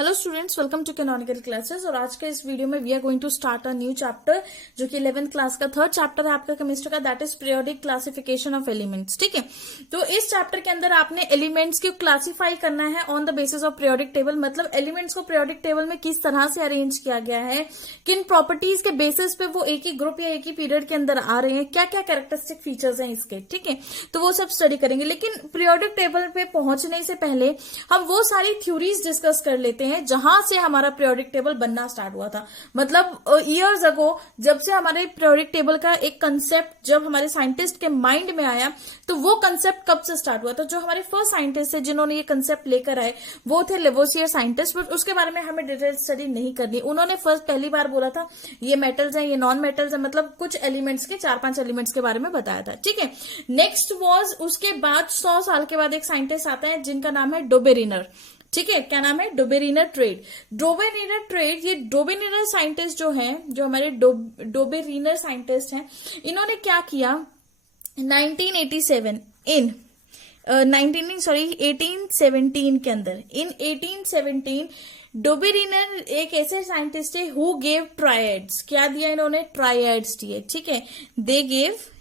Hello students, welcome to canonical classes. और आज के इस वीडियो में we are going to start a new chapter जो कि 11th क्लास का थर्ड चैप्टर है आपका केमिस्ट्री का, that is periodic classification of elements. ठीक है, तो इस चैप्टर के अंदर आपने एलिमेंट्स को क्लासिफाई करना है on the basis of periodic table. मतलब एलिमेंट्स को पीरियोडिक टेबल में किस तरह से अरेंज किया गया है, किन प्रॉपर्टीज के बेसिस पे वो एक ही ग्रुप या एक ही पीरियड के अंदर आ रहे हैं, क्या क्या कैरेक्टरिस्टिक फीचर्स हैं इसके। ठीक है, तो वो सब स्टडी करेंगे। लेकिन पीरियोडिक टेबल पे पहुंचने से पहले हम वो सारी थ्योरीज डिस्कस कर लेते हैं जहां से हमारा पीरियोडिक टेबल बनना स्टार्ट हुआ था। मतलब ईयर्स अगो जब से हमारे पीरियोडिक टेबल का एक कंसेप्ट जब हमारे साइंटिस्ट के माइंड में आया, तो वो कंसेप्ट कब से स्टार्ट हुआ था। जो हमारे फर्स्ट साइंटिस्ट थे जिन्होंने ये कंसेप्ट लेकर आए वो थे लेवोसियर साइंटिस्ट, बट उसके बारे में हमें डिटेल स्टडी नहीं करनी। उन्होंने फर्स्ट पहली बार बोला था ये मेटल्स हैं, ये नॉन मेटल्स हैं, मतलब कुछ एलिमेंट्स के 4-5 एलिमेंट्स के बारे में बताया था। ठीक है, नेक्स्ट वॉज उसके बाद 100 साल के बाद एक साइंटिस्ट आता है जिनका नाम है डोबेरिनर। ठीक है, क्या नाम है? Dobereiner trade. डोबेरिनर ट्रेड, ये डोबेरिनर साइंटिस्ट जो हैं, जो हमारे डोबेरिनर साइंटिस्ट हैं, इन्होंने क्या किया 1817 के अंदर, इन 1817 डोबेरिनर एक ऐसे साइंटिस्ट है हु गेव ट्रायड्स। क्या दिया इन्होंने? ट्रायड्स दिए। ठीक है,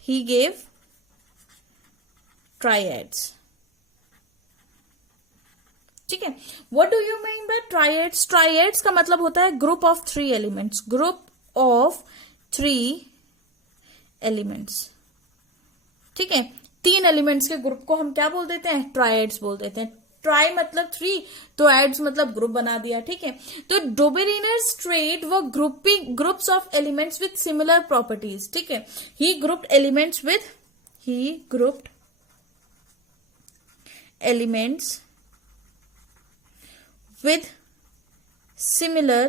ही गेव ट्रायड्स। ठीक है, what do you mean bye triads? Triads का मतलब होता है group of 3 elements, group of 3 elements. ठीक है, 3 एलिमेंट्स के ग्रुप को हम क्या बोल देते हैं? ट्रायड्स बोल देते हैं। ट्राई मतलब 3, तो एड्स मतलब ग्रुप बना दिया। ठीक है, तो Dobereiner's triad were groups of elements with similar properties. ठीक है, he grouped elements with similar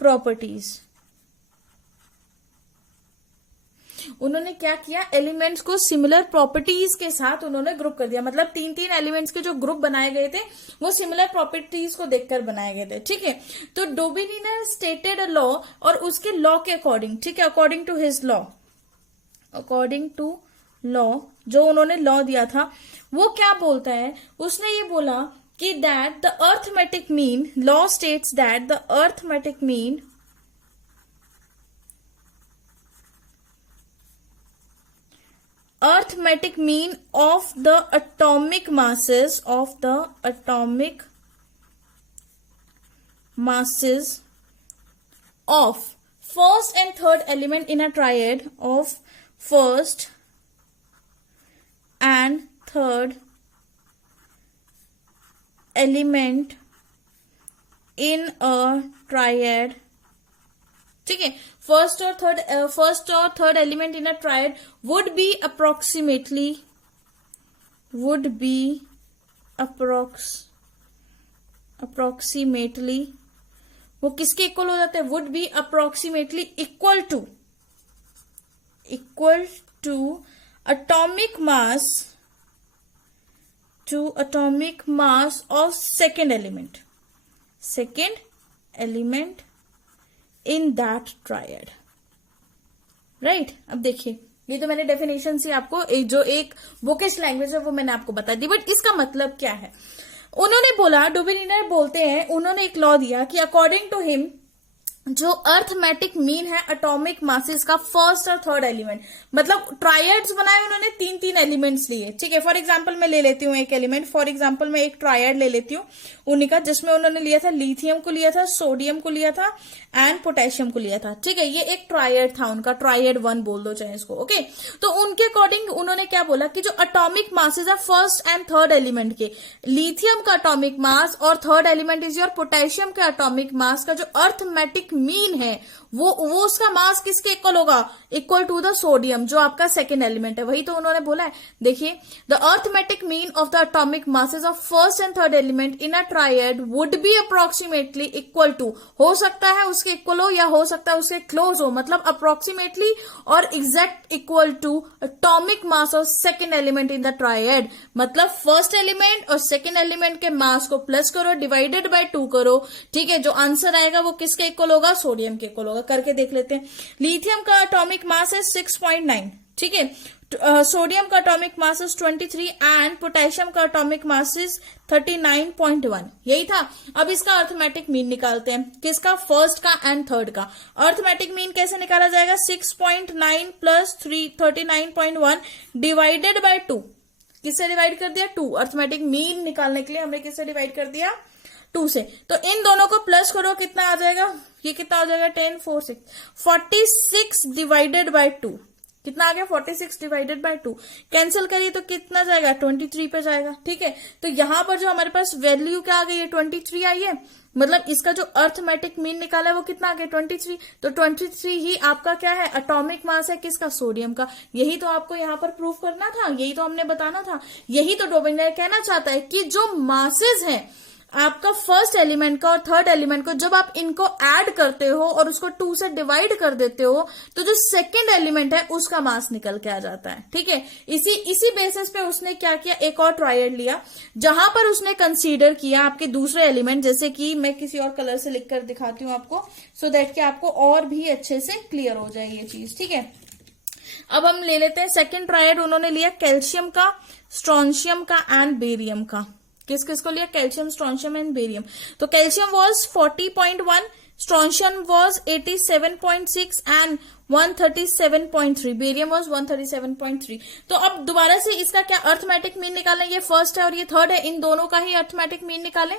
properties। उन्होंने क्या किया? एलिमेंट्स को सिमिलर प्रॉपर्टीज के साथ उन्होंने ग्रुप कर दिया। मतलब 3-3 एलिमेंट्स के जो ग्रुप बनाए गए थे वो सिमिलर प्रॉपर्टीज को देखकर बनाए गए थे। ठीक है, तो डोबेरिनर स्टेटेड अ लॉ, और उसके लॉ के अकॉर्डिंग, ठीक है, अकॉर्डिंग टू लॉ जो उन्होंने लॉ दिया था, वो क्या बोलता है? उसने ये बोला कि that the arithmetic mean, law states that the arithmetic mean of the atomic masses of first and third element in a triad, of first and third element in a triad। ठीक है, फर्स्ट और third element in a triad would be approximately वो किसके equal हो जाते हैं? would be approximately equal to atomic mass of second element in that triad। Right, अब देखिए, ये तो मैंने डेफिनेशन से आपको जो एक बुकिश लैंग्वेज है वो मैंने आपको बता दी, बट इसका मतलब क्या है? उन्होंने बोला, डोबेरिनर बोलते हैं, उन्होंने एक लॉ दिया कि अकॉर्डिंग टू हिम जो अर्थमेटिक मीन है एटॉमिक मासेस का फर्स्ट और थर्ड एलिमेंट, मतलब ट्रायड्स बनाए उन्होंने, 3-3 एलिमेंट्स लिए। ठीक है, फॉर एग्जांपल मैं ले लेती हूँ एक एलिमेंट, फॉर एग्जांपल मैं एक ट्रायड ले लेती हूँ उन्हीं का, जिसमें उन्होंने लिया था लिथियम को लिया था, सोडियम को लिया था एंड पोटेशियम को लिया था। ठीक है, ये एक ट्रायड था उनका, ट्रायड 1 बोल दो चाहे इसको। ओके, तो उनके अकॉर्डिंग उन्होंने क्या बोला कि जो एटॉमिक मासेस है फर्स्ट एंड थर्ड एलिमेंट के, लिथियम का एटॉमिक मास और third element is your potassium का एटॉमिक मास का जो अर्थमेटिक मीन है वो उसका मास किसके इक्वल होगा? इक्वल टू द सोडियम, जो आपका सेकेंड एलिमेंट है। वही तो उन्होंने बोला है। देखिए, the arithmetic mean of the atomic masses of first and third element in a triad would be approximately equal to, हो सकता है उसके इक्वल हो या हो सकता है उसके क्लोज हो, मतलब अप्रोक्सीमेटली और exact equal to atomic mass of second element in the triad. मतलब फर्स्ट एलिमेंट और सेकेंड एलिमेंट के मास को प्लस करो, डिवाइडेड बाय 2 करो। ठीक है, जो आंसर आएगा वो किसके इक्वल होगा? सोडियम के इक्वल होगा। करके देख लेते हैं। लिथियम का एटॉमिक मास है 6.9, ठीक है। सोडियम का atomic mass is 23 and potassium का एटॉमिक मास इज 39.1। यही था। अब इसका अर्थमेटिक मीन निकालते हैं, किसका, फर्स्ट का एंड थर्ड का। अर्थमेटिक मीन कैसे निकाला जाएगा, 6.9 प्लस 39.1 डिवाइडेड बाय 2। किससे डिवाइड कर दिया, 2। अर्थमेटिक मीन निकालने के लिए हमने किससे डिवाइड कर दिया, 2 से। तो इन दोनों को प्लस करो, कितना आ जाएगा, ये कितना हो जाएगा, 10 4 6 46 डिवाइडेड बाय 2। कितना आ गया, 46 डिवाइडेड बाय 2। कैंसिल करिए तो कितना जाएगा, 23 पे जाएगा। ठीक है, तो यहां पर जो हमारे पास वैल्यू क्या आ गई है, 23 आई है। मतलब इसका जो अर्थमेटिक मीन निकाला है वो कितना आ गया, 23। तो 23 ही आपका क्या है, एटॉमिक मास है, किसका, सोडियम का। यही तो आपको यहाँ पर प्रूव करना था, यही तो हमने बताना था। यही तो डोबिनेर कहना चाहता है कि जो मासेस हैं आपका फर्स्ट एलिमेंट का और थर्ड एलिमेंट को, जब आप इनको ऐड करते हो और उसको 2 से डिवाइड कर देते हो तो जो सेकंड एलिमेंट है उसका मास निकल के आ जाता है। ठीक है, इसी बेसिस पे उसने क्या किया, एक और ट्रायड लिया जहां पर उसने कंसीडर किया आपके दूसरे एलिमेंट, जैसे कि मैं किसी और कलर से लिखकर दिखाती हूं आपको, सो दैट कि आपको और भी अच्छे से क्लियर हो जाए ये चीज। ठीक है, अब हम ले लेते हैं सेकेंड ट्रायड। उन्होंने लिया कैल्शियम का, स्ट्रोंशियम का एंड बेरियम का। किस किस को लिया, कैल्शियम, स्ट्रोंशियम एंड बेरियम। तो calcium was 40.1, strontium was 87.6 and 137.3, barium was 137.3। तो अब दोबारा से इसका क्या अर्थमेटिक मीन निकालें, ये फर्स्ट है और ये थर्ड है, इन दोनों का ही अर्थमेटिक मीन निकालें।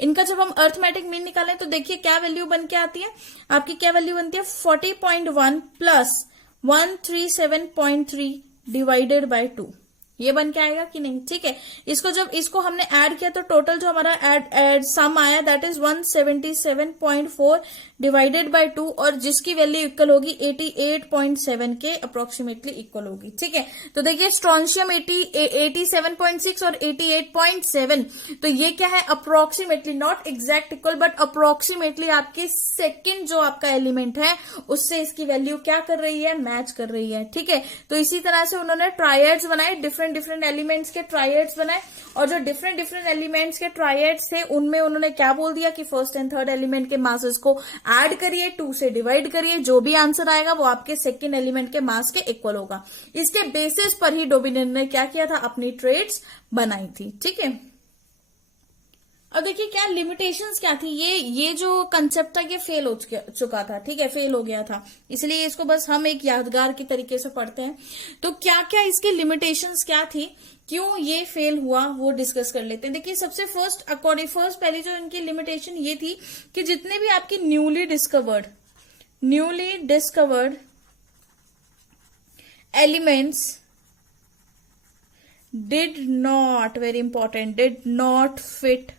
इनका जब हम अर्थमेटिक मीन निकालें तो देखिए क्या वैल्यू बन के आती है आपकी, क्या वैल्यू बनती है, 40.1 प्लस 137.3 डिवाइडेड बाय 2। ये बन के आएगा कि नहीं। ठीक है, इसको हमने ऐड किया तो टोटल जो हमारा ऐड सम आया दैट इज 177.4 डिवाइडेड बाय 2, और जिसकी वैल्यू इक्वल होगी 88.7 के अप्रोक्सीमेटली इक्वल होगी। ठीक है, तो देखिए स्ट्रोंशियम 87.6 और 88.7, तो ये क्या है, approximately, not exact equal but approximately आपके सेकंड जो आपका एलिमेंट है उससे इसकी वैल्यू क्या कर रही है, मैच कर रही है। ठीक है, तो इसी तरह से उन्होंने ट्रायड्स बनाए, डिफरेंट एलिमेंट्स के ट्रायड्स बनाए, और जो डिफरेंट एलिमेंट्स के ट्रायड्स थे उनमें उन्होंने क्या बोल दिया कि फर्स्ट एंड थर्ड एलिमेंट के मासेस को ऐड करिए, 2 से डिवाइड करिए, जो भी आंसर आएगा वो आपके सेकंड एलिमेंट के मास के इक्वल होगा। इसके बेसिस पर ही डोबिनेर ने क्या किया था, अपनी ट्रेड्स बनाई थी। ठीक है, अब देखिए क्या लिमिटेशंस क्या थी, ये जो कंसेप्ट था ये फेल हो चुका था। ठीक है, फेल हो गया था, इसलिए इसको बस हम एक यादगार के तरीके से पढ़ते हैं। तो क्या क्या इसकी लिमिटेशंस क्या थी, क्यों ये फेल हुआ, वो डिस्कस कर लेते हैं। देखिए सबसे फर्स्ट पहली जो इनकी लिमिटेशन ये थी कि जितने भी आपकी newly discovered elements did not fit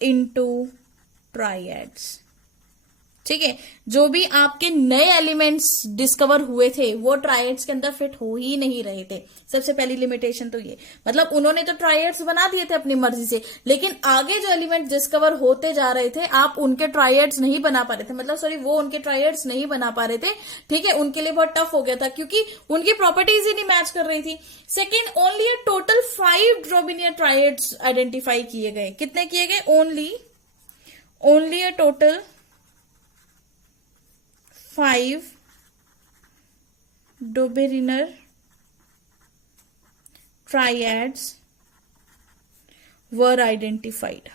into triads. ठीक है, जो भी आपके नए एलिमेंट्स डिस्कवर हुए थे वो ट्रायड्स के अंदर फिट हो ही नहीं रहे थे। सबसे पहली लिमिटेशन तो ये, मतलब उन्होंने तो ट्रायड्स बना दिए थे अपनी मर्जी से, लेकिन आगे जो एलिमेंट डिस्कवर होते जा रहे थे आप उनके ट्रायड्स नहीं बना पा रहे थे, मतलब सॉरी वो उनके ट्रायड्स नहीं बना पा रहे थे। ठीक है, उनके लिए बहुत टफ हो गया था क्योंकि उनकी प्रॉपर्टीज ही नहीं मैच कर रही थी। Second, only a total 5 Dobereiner triads identify किए गए। कितने किए गए, only a total 5 Dobereiner triads were identified।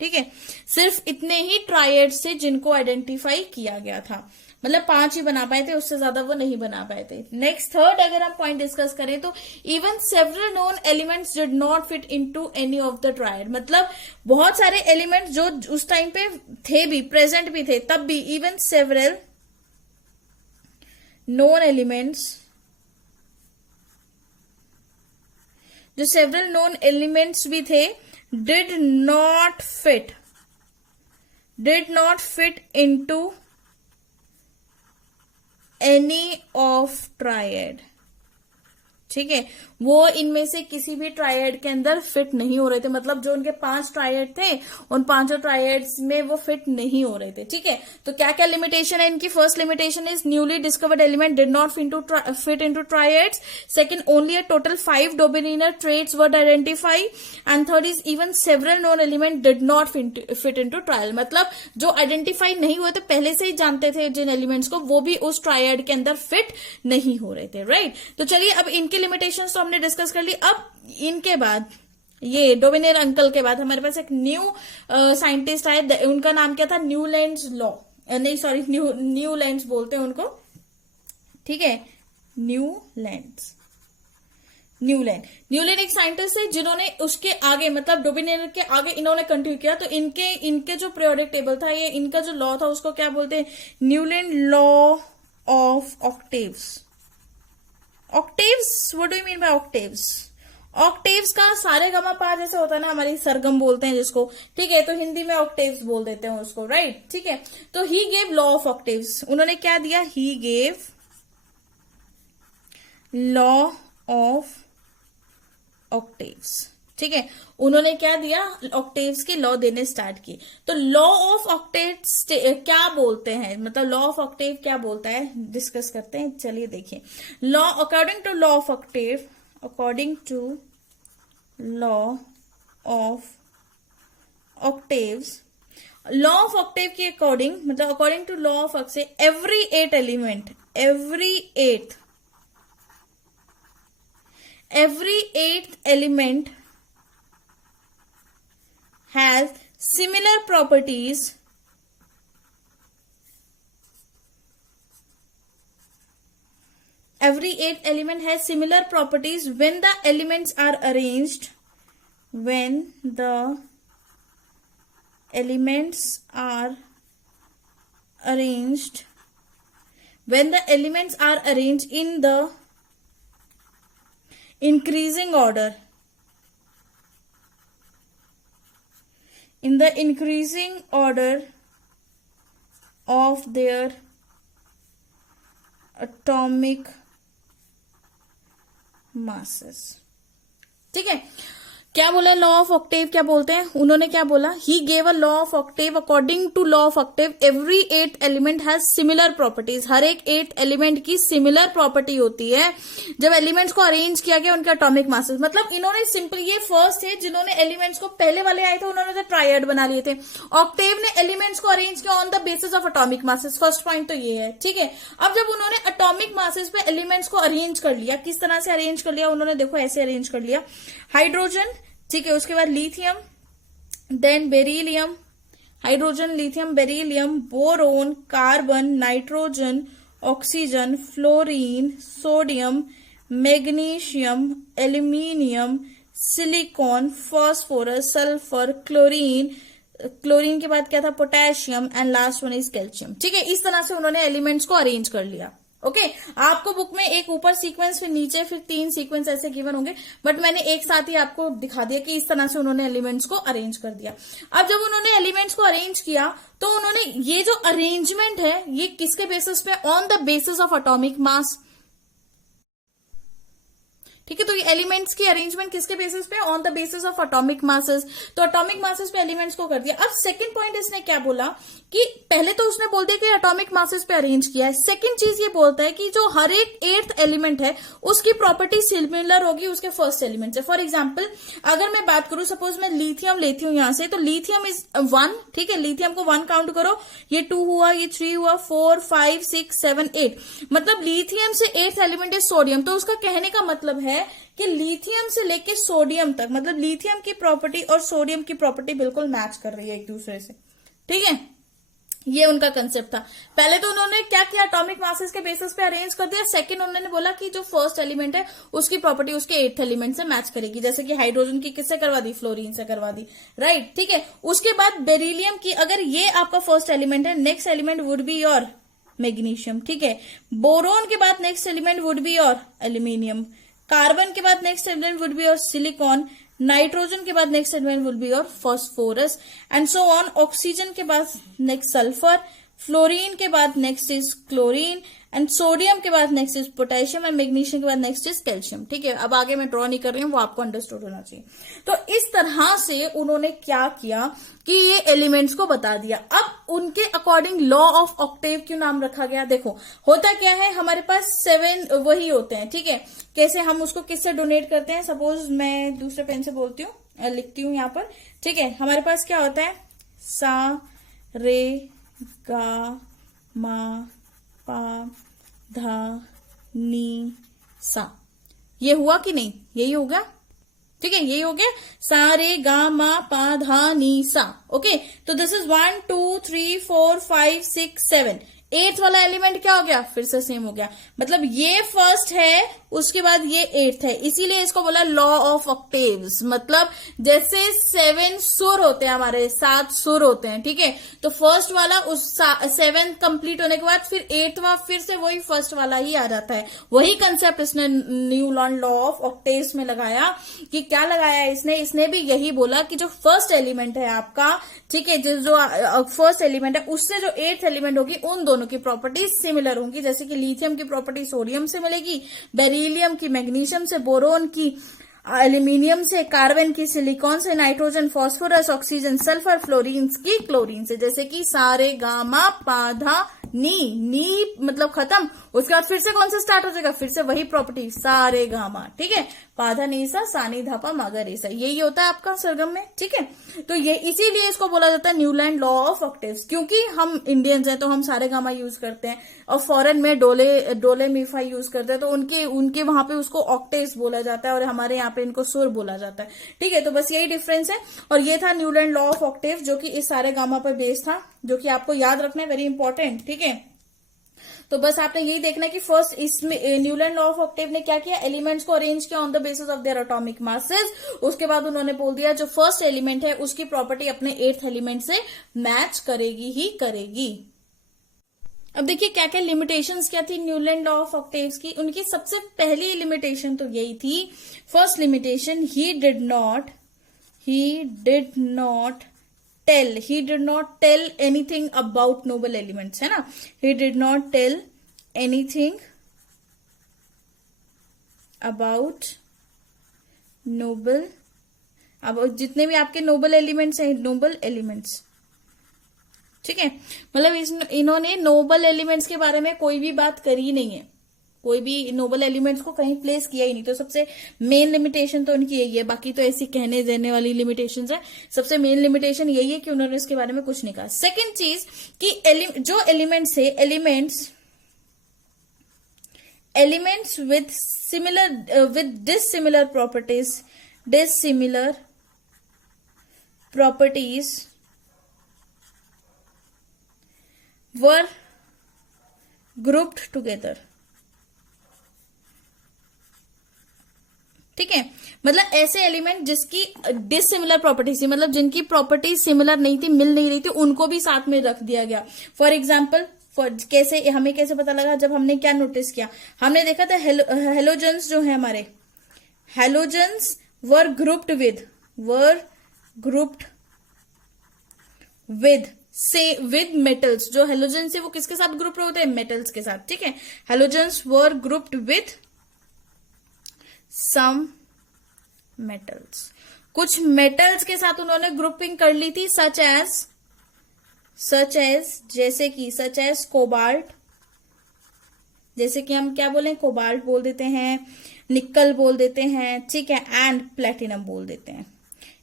ठीक है, सिर्फ इतने ही ट्रायड से जिनको आइडेंटिफाई किया गया था, मतलब 5 ही बना पाए थे, उससे ज्यादा वो नहीं बना पाए थे। नेक्स्ट थर्ड अगर हम पॉइंट डिस्कस करें तो even several known elements did not fit into any of the triad. मतलब बहुत सारे एलिमेंट्स जो उस टाइम पे थे भी, प्रेजेंट भी थे, तब भी इवन सेवरल नोन एलिमेंट्स, जो सेवरल नोन एलिमेंट्स भी थे, did not fit into any of triad। ठीक है, वो इनमें से किसी भी ट्रायड के अंदर फिट नहीं हो रहे थे, मतलब जो उनके 5 ट्रायड थे उन 5 ट्रायड्स में वो फिट नहीं हो रहे थे। ठीक है, तो क्या क्या लिमिटेशन है इनकी? First limitation is newly discovered element did not fit into triads. Second, only a total 5 Dobereiner triads were identify. And third is even several known element did not fit into triad, मतलब जो identify नहीं हुए थे, पहले से ही जानते थे जिन elements को, वो भी उस ट्रायड के अंदर फिट नहीं हो रहे थे। राइट, तो चलिए अब इनकी लिमिटेशंस तो हमने डिस्कस कर ली। अब इनके बाद ये डोमिनियर अंकल के बाद हमारे पास एक न्यू साइंटिस्ट आए, उनका नाम क्या था? न्यूलैंड्स लॉ, नहीं सॉरी, न्यूलैंड्स बोलते हैं उनको। ठीक है, न्यूलैंड एक साइंटिस्ट है जिन्होंने उसके आगे, मतलब डोमिनियर के आगे इन्होंने कंटिन्यू किया। तो इनके जो पीरियोडिक टेबल था, ये इनका जो लॉ था उसको क्या बोलते हैं? Newland law of octaves. Octaves, what do you mean by octaves? Octaves का सारे गमा पा जैसे होता है ना, हमारी सरगम बोलते हैं जिसको। ठीक है, तो हिंदी में ऑक्टेव्स बोल देते हैं उसको। राइट, ठीक है, तो he gave law of octaves. उन्होंने क्या दिया? He gave law of octaves. ठीक है, उन्होंने क्या दिया? ऑक्टेव्स की लॉ देने स्टार्ट की। तो लॉ ऑफ ऑक्टेव्स क्या बोलते हैं, मतलब लॉ ऑफ ऑक्टेव क्या बोलता है, डिस्कस करते हैं। चलिए देखिए, law according to law of octave, according to law of octaves, law of octave के अकॉर्डिंग, मतलब according to law of octave, every eighth element has similar properties when the elements are arranged in the increasing order of their atomic masses। ठीक है, क्या बोला? Law of Octave क्या बोलते हैं? उन्होंने क्या बोला? He gave a law of octave, according to law of octave every 8th element has similar properties. हर एक 8th एलिमेंट की सिमिलर प्रॉपर्टी होती है जब एलिमेंट्स को अरेंज किया गया उनके एटॉमिक मासेस। मतलब इन्होंने सिंपल, ये फर्स्ट है जिन्होंने एलिमेंट्स को, पहले वाले आए थे उन्होंने तो ट्रायड बना लिए थे, ऑक्टेव ने एलिमेंट्स को अरेंज किया on the basis of atomic masses. First point तो ये है। ठीक है, अब जब उन्होंने एटॉमिक मासेस पे एलिमेंट्स को अरेंज कर लिया, किस तरह से अरेंज कर लिया उन्होंने? देखो ऐसे अरेंज कर लिया, हाइड्रोजन, ठीक है, उसके बाद lithium, then beryllium, hydrogen, lithium, beryllium, boron, carbon, nitrogen, oxygen, fluorine, sodium, magnesium, aluminium, silicon, phosphorus, sulphur, chlorine के बाद क्या था? Potassium, and last one is calcium. ठीक है, इस तरह से उन्होंने एलिमेंट्स को अरेंज कर लिया। ओके, आपको बुक में एक ऊपर सीक्वेंस, फिर नीचे, फिर 3 सीक्वेंस ऐसे गिवन होंगे, बट मैंने एक साथ ही आपको दिखा दिया कि इस तरह से उन्होंने एलिमेंट्स को अरेंज कर दिया। अब जब उन्होंने एलिमेंट्स को अरेंज किया तो उन्होंने ये जो अरेंजमेंट है ये किसके बेसिस पे? On the basis of atomic mass. ठीक है, तो ये एलिमेंट्स की अरेंजमेंट किसके बेसिस पे? On the basis of atomic masses. तो एटॉमिक मासेस पे एलिमेंट्स को कर दिया। अब सेकंड पॉइंट इसने क्या बोला कि पहले तो उसने बोल दिया कि एटॉमिक मासेस पे अरेंज किया है। सेकंड चीज ये बोलता है कि जो हर एक 8th एलिमेंट है उसकी प्रॉपर्टी सिमिलर होगी उसके फर्स्ट एलिमेंट से। फॉर एग्जाम्पल अगर मैं बात करूं, सपोज मैं लिथियम लेती हूं यहां से, तो लिथियम इज 1। ठीक है, लिथियम को 1 काउंट करो, ये 2 हुआ, ये 3 हुआ, 4, 5, 6, 7, 8, मतलब लिथियम से 8th एलिमेंट इज सोडियम। तो उसका कहने का मतलब है कि लिथियम से लेके सोडियम तक, मतलब लिथियम की प्रॉपर्टी और सोडियम की प्रॉपर्टी बिल्कुल मैच कर रही है एक दूसरे से। ठीक है, ये उनका कंसेप्ट था। पहले तो उन्होंने क्या किया? एटॉमिक मासेस के बेसिस पे अरेंज कर दिया। सेकंड उन्होंने बोला कि जो फर्स्ट एलिमेंट है उसकी प्रॉपर्टी उसके 8th एलिमेंट से मैच करेगी, जैसे कि हाइड्रोजन की किससे करवा दी? फ्लोरीन से करवा दी। राइट, ठीक है, उसके बाद बेरिलियम की, अगर ये आपका फर्स्ट एलिमेंट है, next element would be your magnesium. ठीक है, बोरोन के बाद next element would be your aluminium, carbon के बाद next element would be your silicon, nitrogen के बाद next element will be your phosphorus, and so on. Oxygen के बाद नेक्स्ट सल्फर, फ्लोरीन के बाद next is chlorine, and sodium के बाद next is potassium, and magnesium के बाद नेक्स्ट इज कैल्शियम। ठीक है, अब आगे मैं ड्रॉ नहीं कर रही हूँ, वो आपको अंडरस्टूड होना चाहिए। तो इस तरह से उन्होंने क्या किया कि ये एलिमेंट्स को बता दिया। अब उनके अकॉर्डिंग लॉ ऑफ ऑक्टेव क्यों नाम रखा गया? देखो होता क्या है, हमारे पास 7 वही होते हैं। ठीक है, कैसे हम उसको किससे डोनेट करते हैं? सपोज मैं दूसरे पेन से बोलती हूँ, लिखती हूँ यहाँ पर। ठीक है, हमारे पास क्या होता है? सा रे गा मा पा धा नी सा। ये हुआ कि नहीं? यही हो गया। ठीक है, यही हो गया, सा रे गा मा पा धा नी सा। ओके, तो दिस इज 1 2 3 4 5 6 7। 8th वाला एलिमेंट क्या हो गया? फिर से सेम हो गया। मतलब ये फर्स्ट है, उसके बाद ये 8th है, इसीलिए इसको बोला लॉ ऑफ ऑक्टेव्स। मतलब जैसे 7 सुर होते हैं, हमारे 7 सुर होते हैं। ठीक है, तो फर्स्ट वाला उस 7 कंप्लीट होने के बाद फिर 8वां फिर से वही फर्स्ट वाला ही आ जाता है। वही कंसेप्ट इसने न्यूलैंड लॉ ऑफ ऑक्टेव्स में लगाया। कि क्या लगाया इसने भी यही बोला कि जो फर्स्ट एलिमेंट है आपका, ठीक है, जो फर्स्ट एलिमेंट है उससे जो 8th एलिमेंट होगी उन दोनों की प्रॉपर्टीज सिमिलर होंगी। जैसे कि लिथियम की प्रॉपर्टी सोडियम से मिलेगी, बेरिलियम की मैग्नीशियम से, बोरोन की एल्यूमिनियम से, कार्बन की सिलिकॉन से, nitrogen, phosphorus, oxygen, sulphur, fluorine की क्लोरीन से। जैसे कि सारे गामा पाधा नी मतलब खत्म, उसके बाद फिर से कौन सा स्टार्ट हो जाएगा? फिर से वही प्रॉपर्टी, सारे गामा। ठीक है, पाधा नी सा सानी धापा मागा रेसा, यही होता है आपका सरगम में। ठीक है, तो ये इसीलिए इसको बोला जाता है न्यूलैंड लॉ ऑफ ऑक्टेव्स, क्योंकि हम इंडियंस हैं तो हम सारे गामा यूज करते हैं, और फॉरेन में डोले मीफा यूज करते हैं, तो उनके वहां पे उसको ऑक्टेव्स बोला जाता है, और हमारे यहाँ पे इनको सुर बोला जाता है। ठीक है, तो बस यही डिफरेंस है। और ये था न्यूलैंड लॉ ऑफ ऑक्टेव, जो कि इस सारे गामा पर बेस्ड था, जो कि आपको याद रखना है, वेरी इंपॉर्टेंट। ठीक है, तो बस आपने यही देखना है कि फर्स्ट इसमें न्यूलैंड लॉ ऑफ ऑक्टेव ने क्या किया? एलिमेंट्स को अरेंज किया on the basis of their atomic masses. उसके बाद उन्होंने बोल दिया जो फर्स्ट एलिमेंट है उसकी प्रॉपर्टी अपने 8th एलिमेंट से मैच करेगी ही करेगी। अब देखिए क्या क्या लिमिटेशंस क्या थी न्यूलैंड लॉ ऑफ ऑक्टेव्स की। उनकी सबसे पहली लिमिटेशन तो यही थी, first limitation, he did not tell anything about noble elements, है ना। He did not tell anything about noble, अब जितने भी आपके नोबल एलिमेंट्स हैं, नोबल एलिमेंट्स, ठीक है, मतलब इन्होंने नोबल एलिमेंट्स के बारे में कोई भी बात करी नहीं है, कोई भी नोबल एलिमेंट्स को कहीं प्लेस किया ही नहीं। तो सबसे मेन लिमिटेशन तो उनकी यही है, बाकी तो ऐसी कहने देने वाली लिमिटेशंस है। सबसे मेन लिमिटेशन यही है कि उन्होंने इसके बारे में कुछ नहीं कहा। सेकंड चीज कि जो एलिमेंट्स है, elements with dissimilar properties were grouped together. ठीक है, मतलब ऐसे एलिमेंट जिसकी डिसिमिलर प्रॉपर्टी थी, मतलब जिनकी प्रॉपर्टी सिमिलर नहीं थी, मिल नहीं रही थी, उनको भी साथ में रख दिया गया। फॉर एग्जाम्पल, कैसे हमें कैसे पता लगा? जब हमने क्या नोटिस किया, हमने देखा था हेलोजेंस जो है हमारे, halogens were grouped with metals. जो हेलोजेंस है वो किसके साथ ग्रुप होते हैं? मेटल्स के साथ। ठीक है, halogens were grouped with some metals, कुछ मेटल्स के साथ उन्होंने ग्रुपिंग कर ली थी, सच एज कोबाल्ट, जैसे कि हम क्या बोलें, कोबाल्ट बोल देते हैं, निकल बोल देते हैं, ठीक है, एंड प्लेटिनम बोल देते हैं,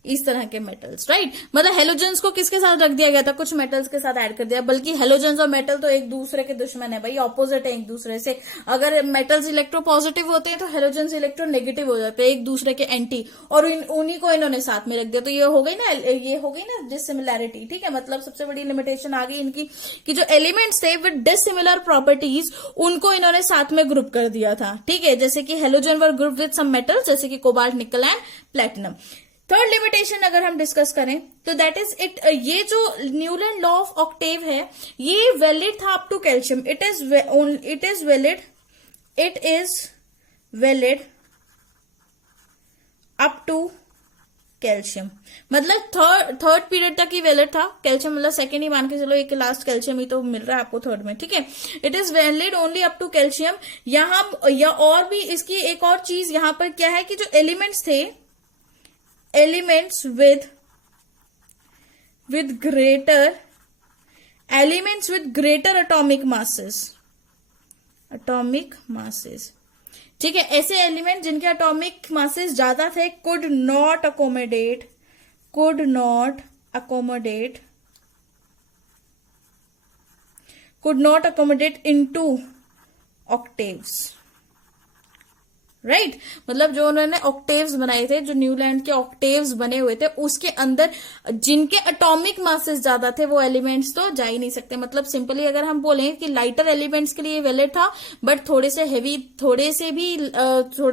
इस तरह के मेटल्स, राइट। मतलब हेलोजेंस को किसके साथ रख दिया गया था? कुछ मेटल्स के साथ ऐड कर दिया। बल्कि हेलोजेंस और मेटल तो एक दूसरे के दुश्मन है भाई, ऑपोजिट है एक दूसरे से। अगर मेटल्स इलेक्ट्रो पॉजिटिव होते हैं तो हेलोजेंस इलेक्ट्रो नेगेटिव हो जाते हैं, एक दूसरे के एंटी, और उन्हीं को इन्होंने साथ में रख दिया। तो ये हो गई ना डिसिमिलैरिटी। ठीक है, मतलब सबसे बड़ी लिमिटेशन आ गई इनकी कि जो एलिमेंट्स थे विद डिसिमिलर प्रॉपर्टीज, उनको इन्होंने साथ में ग्रुप कर दिया था। ठीक है, जैसे कि halogen were group with some metals, जैसे कि कोबाल्ट, निकल एंड प्लेटिनम। थर्ड लिमिटेशन अगर हम डिस्कस करें तो दैट इज इट, ये जो न्यूलैंड लॉ ऑफ ऑक्टेव है ये वैलिड था up to calcium. It is valid up to calcium. मतलब थर्ड पीरियड तक ही वैलिड था कैल्शियम, मतलब सेकेंड ही मान के चलो, एक लास्ट कैल्शियम ही तो मिल रहा है आपको थर्ड में, ठीक है। It is valid only up to calcium. यहां या और भी इसकी एक और चीज यहां पर क्या है कि जो एलिमेंट्स थे, elements with greater atomic masses, ठीक है, ऐसे एलिमेंट जिनके एटॉमिक मासेस ज्यादा थे could not accommodate into octaves, right. मतलब जो उन्होंने ऑक्टेव्स बनाए थे, जो न्यूलैंड के ऑक्टेव्स बने हुए थे, उसके अंदर जिनके एटॉमिक मासेस ज्यादा थे वो एलिमेंट्स तो जा ही नहीं सकते। मतलब सिंपली अगर हम बोलें कि लाइटर एलिमेंट्स के लिए वैलिड था, बट थोड़े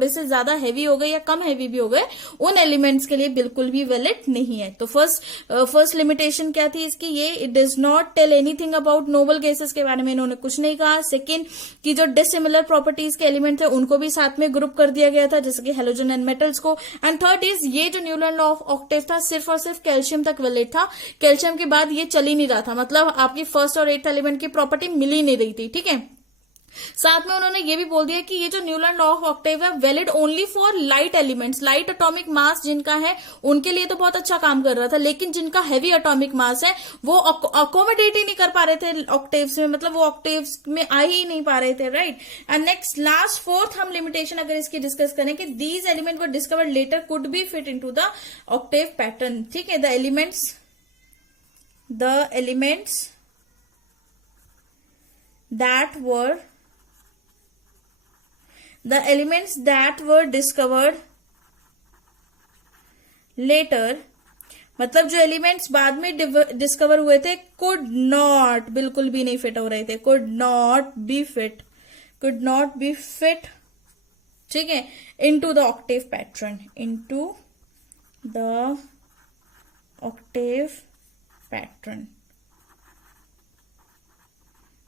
से ज्यादा हैवी हो गए या कम हैवी भी हो गए, उन एलिमेंट्स के लिए बिल्कुल भी वैलिड नहीं है। तो फर्स्ट लिमिटेशन क्या थी इसकी, ये it does not tell anything about noble gases के बारे में इन्होंने कुछ नहीं कहा। सेकेंड की जो डिसिमिलर प्रॉपर्टीज के एलिमेंट थे उनको भी साथ में ग्रुप कर दिया गया था, जैसे कि हेलोजन एंड मेटल्स को। एंड थर्ड इज ये जो न्यूलैंड लॉ ऑफ ऑक्टेव था सिर्फ और सिर्फ कैल्शियम तक वैलिड था, कैल्शियम के बाद ये चल ही नहीं रहा था। मतलब आपकी फर्स्ट और एट्थ एलिमेंट की प्रॉपर्टी मिल ही नहीं रही थी, ठीक है। साथ में उन्होंने ये भी बोल दिया कि ये जो न्यूलैंड लॉ ऑफ ऑक्टेव है valid only for light elements, light atomic mass जिनका है उनके लिए तो बहुत अच्छा काम कर रहा था, लेकिन जिनका हैवी एटॉमिक मास है वो अकोमोडेट ही नहीं कर पा रहे थे ऑक्टेव्स में, मतलब वो ऑक्टेव्स में आ ही नहीं पा रहे थे, right. And next last fourth हम लिमिटेशन अगर इसकी डिस्कस करें कि these element were discovered letter could be fit into the Octave pattern, ठीक है। The elements that were discovered later, मतलब जो एलिमेंट्स बाद में डिस्कवर हुए थे could not, बिल्कुल भी नहीं फिट हो रहे थे, could not be fit, ठीक है, into the octave pattern,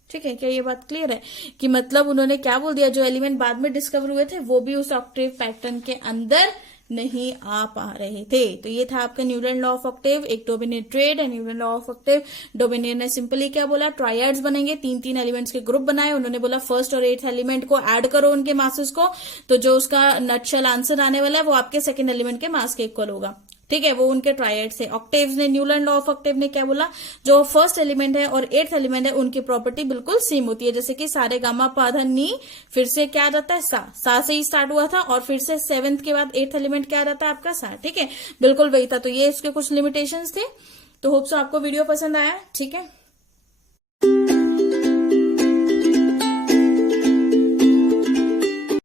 ठीक है। क्या ये बात क्लियर है कि मतलब उन्होंने क्या बोल दिया, जो एलिमेंट बाद में डिस्कवर हुए थे वो भी उस ऑक्टेव पैटर्न के अंदर नहीं आ पा रहे थे। तो ये था आपका न्यूलैंड लॉ ऑफ ऑक्टेव, एक डोबेनियर ट्रेड है न्यूलैंड लॉ ऑफ ऑक्टेव। डोबेनियर ने सिंपली क्या बोला, ट्रायड्स बनेंगे, तीन एलिमेंट्स के ग्रुप बनाए, उन्होंने बोला फर्स्ट और एट्थ एलिमेंट को ऐड करो उनके मासेस को, तो जो उसका नटशेल आंसर आने वाला है वो आपके सेकेंड एलिमेंट के मास के इक्वल होगा, ठीक है। वो उनके ट्रायड्स है। ऑक्टेव्स ने, न्यूलैंड लॉ ऑफ ऑक्टेव ने क्या बोला, जो फर्स्ट एलिमेंट है और एट्थ एलिमेंट है उनकी प्रॉपर्टी बिल्कुल सेम होती है, जैसे कि सारे गामा पाधा नी, फिर से क्या आ जाता है सा से ही स्टार्ट हुआ था, और फिर से सेवेंथ के बाद एट्थ एलिमेंट क्या आ जाता है आपका सा, ठीक है, बिल्कुल वही था। तो ये इसके कुछ लिमिटेशंस थे। तो होप सो आपको वीडियो पसंद आया, ठीक है।